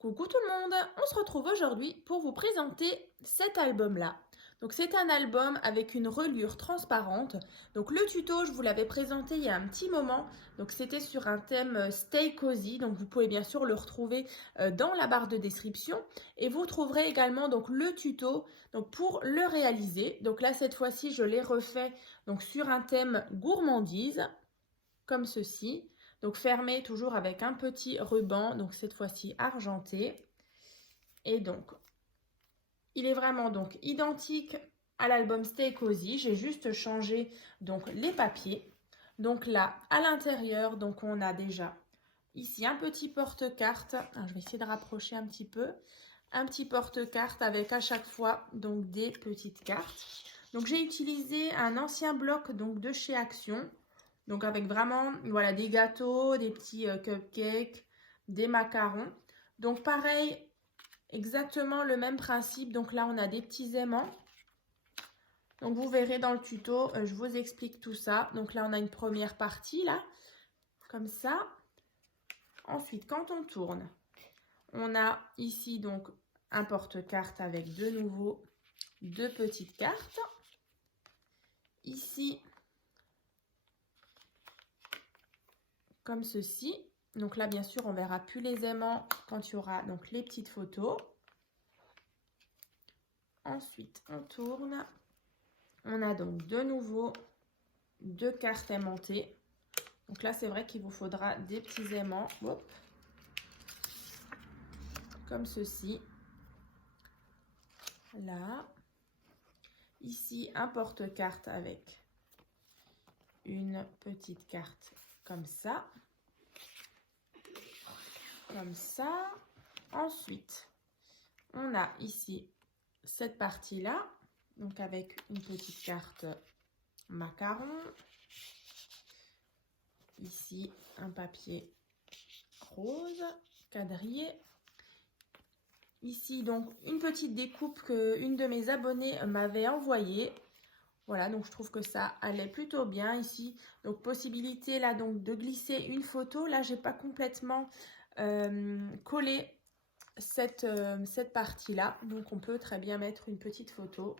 Coucou tout le monde, on se retrouve aujourd'hui pour vous présenter cet album-là. Donc c'est un album avec une reliure transparente. Donc le tuto, je vous l'avais présenté il y a un petit moment. Donc c'était sur un thème Stay Cozy. Donc vous pouvez bien sûr le retrouver dans la barre de description. Et vous trouverez également donc le tuto donc pour le réaliser. Donc là cette fois-ci, je l'ai refait donc sur un thème gourmandise comme ceci. Donc fermé toujours avec un petit ruban, donc cette fois-ci argenté. Et donc, il est vraiment donc identique à l'album Stay Cozy. J'ai juste changé donc les papiers. Donc là, à l'intérieur, donc on a déjà ici un petit porte-carte. Je vais essayer de rapprocher un petit peu. Un petit porte-carte avec à chaque fois donc des petites cartes. Donc j'ai utilisé un ancien bloc donc de chez Action. Donc avec vraiment voilà, des gâteaux, des petits cupcakes, des macarons. Donc pareil, exactement le même principe. Donc là, on a des petits aimants. Donc vous verrez dans le tuto, je vous explique tout ça. Donc là, on a une première partie là, comme ça. Ensuite, quand on tourne, on a ici donc un porte-carte avec de nouveau deux petites cartes. Ici, comme ceci. Donc là, bien sûr, on verra plus les aimants quand il y aura donc les petites photos. Ensuite, on tourne. On a donc de nouveau deux cartes aimantées. Donc là, c'est vrai qu'il vous faudra des petits aimants. Hop. Comme ceci. Là. Ici, un porte-carte avec une petite carte comme ça. Comme ça. Ensuite, on a ici cette partie-là. Donc avec une petite carte macaron. Ici, un papier rose, quadrillé. Ici, donc, une petite découpe qu'une de mes abonnées m'avait envoyée. Voilà, donc je trouve que ça allait plutôt bien ici. Donc, possibilité là donc de glisser une photo. Là, j'ai pas complètement collé cette partie-là. Donc, on peut très bien mettre une petite photo.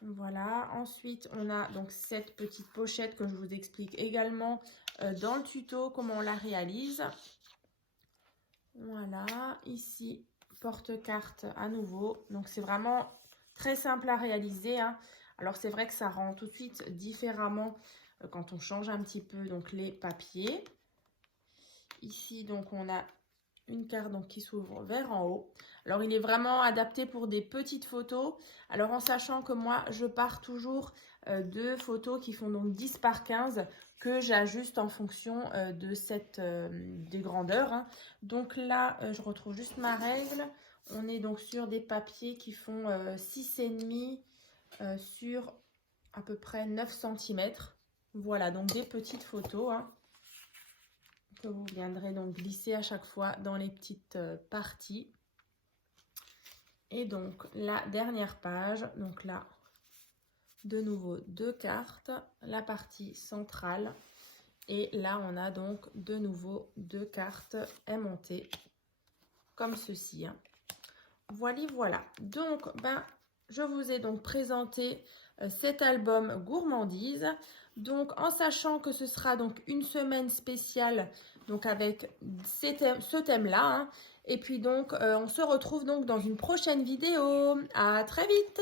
Voilà, ensuite on a donc cette petite pochette que je vous explique également dans le tuto comment on la réalise. Voilà, ici porte-carte à nouveau. Donc c'est vraiment très simple à réaliser, hein. Alors c'est vrai que ça rend tout de suite différemment quand on change un petit peu donc les papiers. Ici donc on a une carte donc qui s'ouvre vers en haut. Alors il est vraiment adapté pour des petites photos. Alors en sachant que moi je pars toujours de photos qui font donc 10 par 15 que j'ajuste en fonction des grandeurs, hein. Donc là je retrouve juste ma règle. On est donc sur des papiers qui font 6,5 sur à peu près 9 cm. Voilà, donc des petites photos, hein, que vous viendrez donc glisser à chaque fois dans les petites parties. Et donc la dernière page, donc là de nouveau deux cartes, la partie centrale, et là on a donc de nouveau deux cartes aimantées comme ceci, hein. Voilà, donc je vous ai donc présenté cet album Gourmandise. Donc en sachant que ce sera donc une semaine spéciale donc avec ce thème-là, hein. Et puis donc on se retrouve donc dans une prochaine vidéo. À très vite!